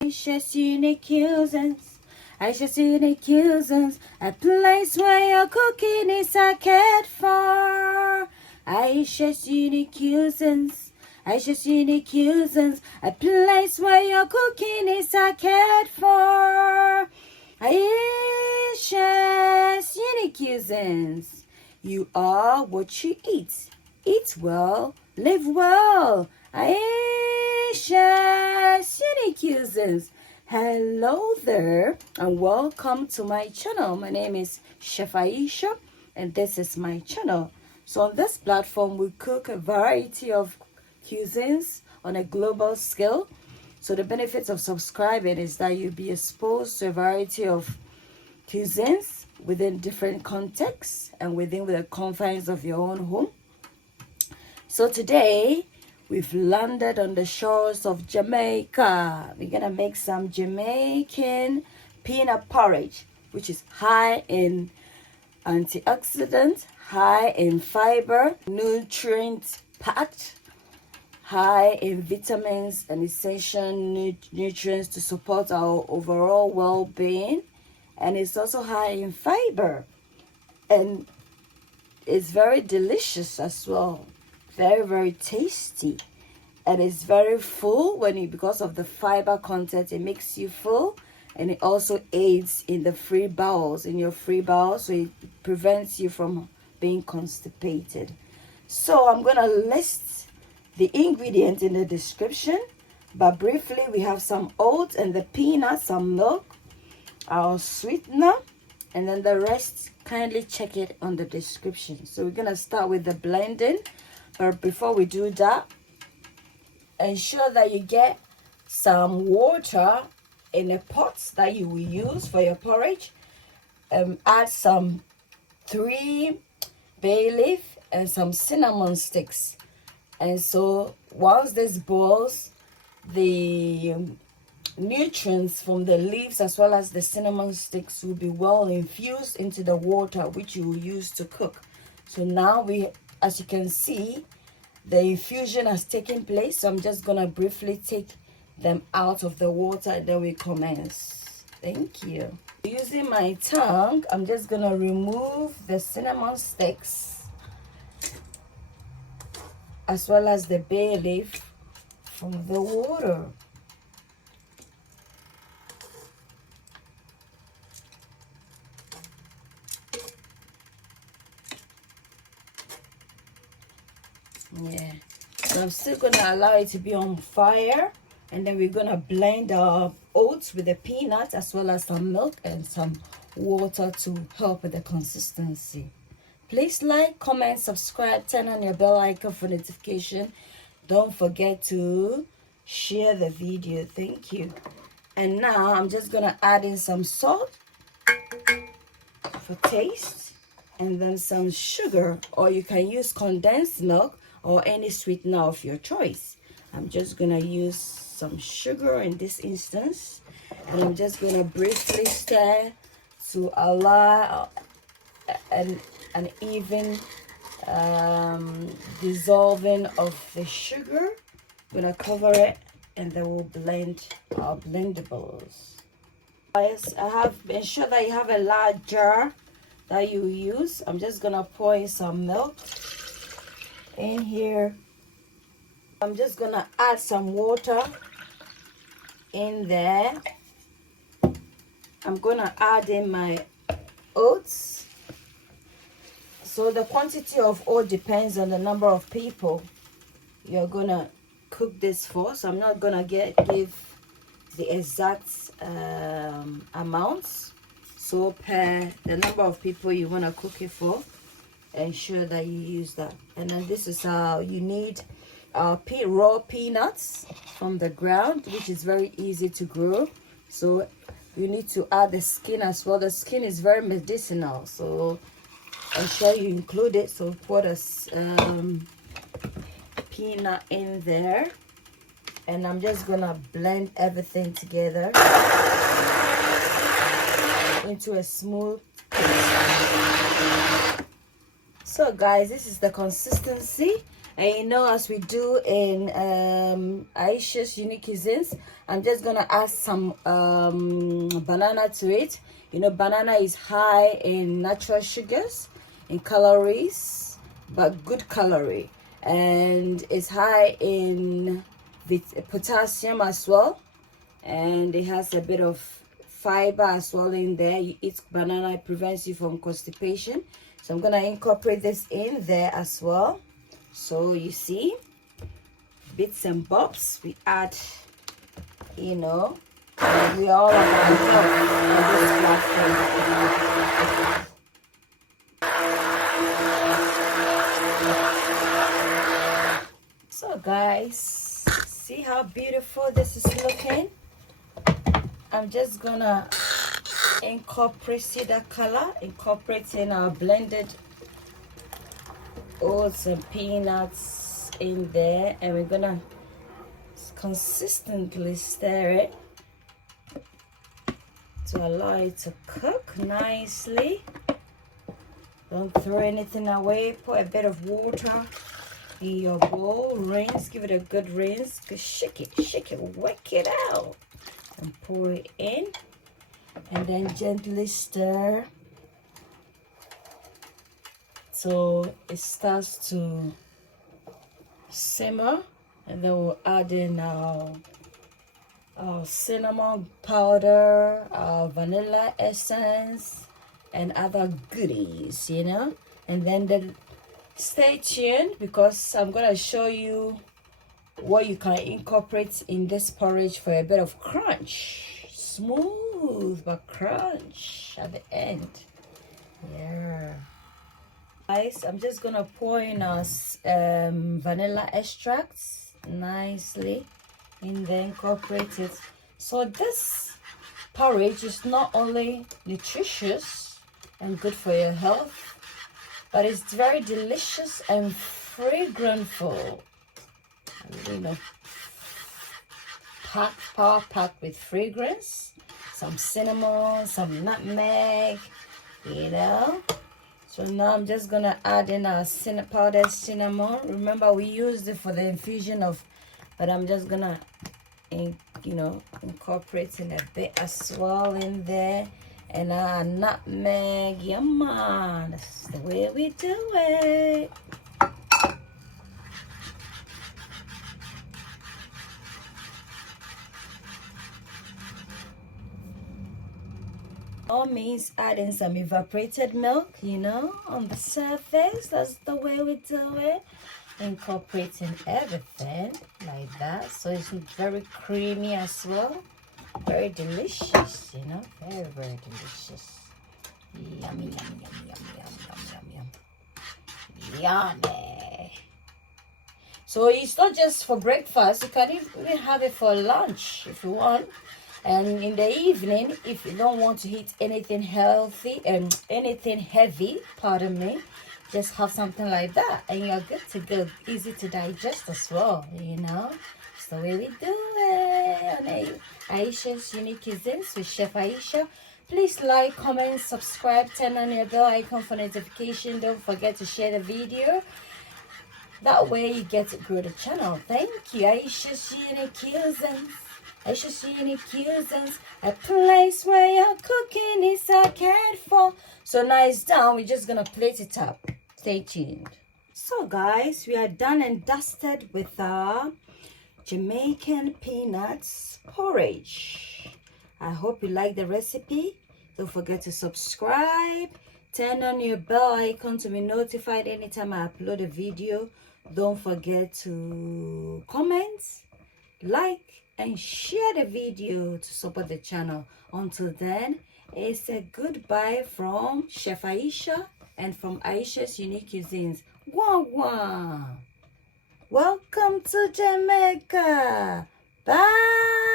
Ayesha's unique cuisines. Ayesha's unique cuisines. A place where your cooking is cared for. Ayesha's unique cuisines. Ayesha's unique cuisines. A place where your cooking is cared for. Ayesha's unique cuisines. You are what you eat. Eat well, live well. Ayesha's unique cuisines. Hello there and welcome to my channel. My name is Chef Ayesha and this is my channel. So on this platform we cook a variety of cuisines on a global scale. So the benefits of subscribing is that you'll be exposed to a variety of cuisines within different contexts and within the confines of your own home. So today we've landed on the shores of Jamaica. We're gonna make some Jamaican peanut porridge, which is high in antioxidants, high in fiber, nutrient packed, high in vitamins and essential nutrients to support our overall well-being, and it's also high in fiber, and it's very delicious as well. Very tasty, and it's very full because of the fiber content. It makes you full, and it also aids in your free bowels, so it prevents you from being constipated. So I'm gonna list the ingredients in the description, but briefly we have some oats and the peanuts, some milk, our sweetener, and then the rest kindly check it on the description. So we're gonna start with the blending. But before we do that, ensure that you get some water in a pot that you will use for your porridge. Add some 3 bay leaf and some cinnamon sticks. And so once this boils, the nutrients from the leaves as well as the cinnamon sticks will be well infused into the water which you will use to cook. So now as you can see, the infusion has taken place. So I'm just gonna briefly take them out of the water and then we commence. Thank you. Using my tongue, I'm just gonna remove the cinnamon sticks as well as the bay leaf from the water. Yeah, so I'm still gonna allow it to be on fire, and then we're gonna blend our oats with the peanuts as well as some milk and some water to help with the consistency. Please like, comment, subscribe, turn on your bell icon for notification. Don't forget to share the video. Thank you. And now I'm just gonna add in some salt for taste, and then some sugar, or you can use condensed milk or any sweetener of your choice. I'm just gonna use some sugar in this instance, and I'm just gonna briefly stir to allow an even dissolving of the sugar. I'm gonna cover it and then we'll blend our blendables. Yes, ensure that you have a large jar that you use. I'm just gonna pour in some milk in here. I'm just gonna add some water in there. I'm gonna add in my oats. So the quantity of oat depends on the number of people you're gonna cook this for. So I'm not gonna give the exact amounts. So per the number of people you want to cook it for, ensure that you use that. And then this is how you need raw peanuts from the ground, which is very easy to grow. So you need to add the skin as well. The skin is very medicinal, so ensure you include it. So put a peanut in there, and I'm just gonna blend everything together into a smooth paste. So guys, this is the consistency, And you know, as we do in Ayesha's Unique Cuisines, I'm just gonna add some banana to it. You know, banana is high in natural sugars, in calories, but good calorie, and it's high in potassium as well, and it has a bit of fiber as well in there. You eat banana, it prevents you from constipation. So I'm gonna incorporate this in there as well. So you see, bits and bobs we add, you know, and we are all about health on this platform. So guys, see how beautiful this is looking. I'm just gonna incorporate, see that color, incorporating our blended oats and peanuts in there, and we're gonna consistently stir it to allow it to cook nicely. Don't throw anything away. Put a bit of water in your bowl, rinse, give it a good rinse, shake it, work it out, and pour it in, and then gently stir so it starts to simmer. And then we'll add in our cinnamon powder, our vanilla essence, and other goodies, you know. And then stay tuned, because I'm gonna show you what you can incorporate in this porridge for a bit of crunch. Smooth but crunch at the end. Yeah. Guys, I'm just gonna pour in our vanilla extracts nicely and then incorporate it. So this porridge is not only nutritious and good for your health, but it's very delicious and fragrantful. You know, power packed with fragrance, some cinnamon, some nutmeg, you know. So now I'm just gonna add in our powdered cinnamon. Remember, we used it for the infusion of, but I'm just gonna, you know, incorporate in a bit as well in there. And our nutmeg, yum, this is the way we do it. All means adding some evaporated milk, you know, on the surface. That's the way we do it. Incorporating everything like that, so it's very creamy as well. Very delicious, you know, very delicious. Yummy, yum. Yummy. So it's not just for breakfast, you can even have it for lunch if you want. And in the evening, if you don't want to eat anything healthy and anything heavy, pardon me, just have something like that and you're good to go. Easy to digest as well, you know. It's the way we do it on Ayesha's Unique Cuisines with Chef Ayesha. Please like, comment, subscribe, turn on your bell icon for notification. Don't forget to share the video. That way you get to grow the channel. Thank you. Ayesha's Unique Cuisines. Ayesha's Unique Cuisines, a place where your cooking is cared for. So now it's done. We're just gonna plate it up. Stay tuned. So guys, we are done and dusted with our Jamaican peanuts porridge. I hope you like the recipe. Don't forget to subscribe. Turn on your bell icon to be notified anytime I upload a video. Don't forget to comment, like, and share the video to support the channel. Until then, it's a goodbye from Chef Ayesha and from Ayesha's Unique Cuisines. Wah. Welcome to Jamaica. Bye.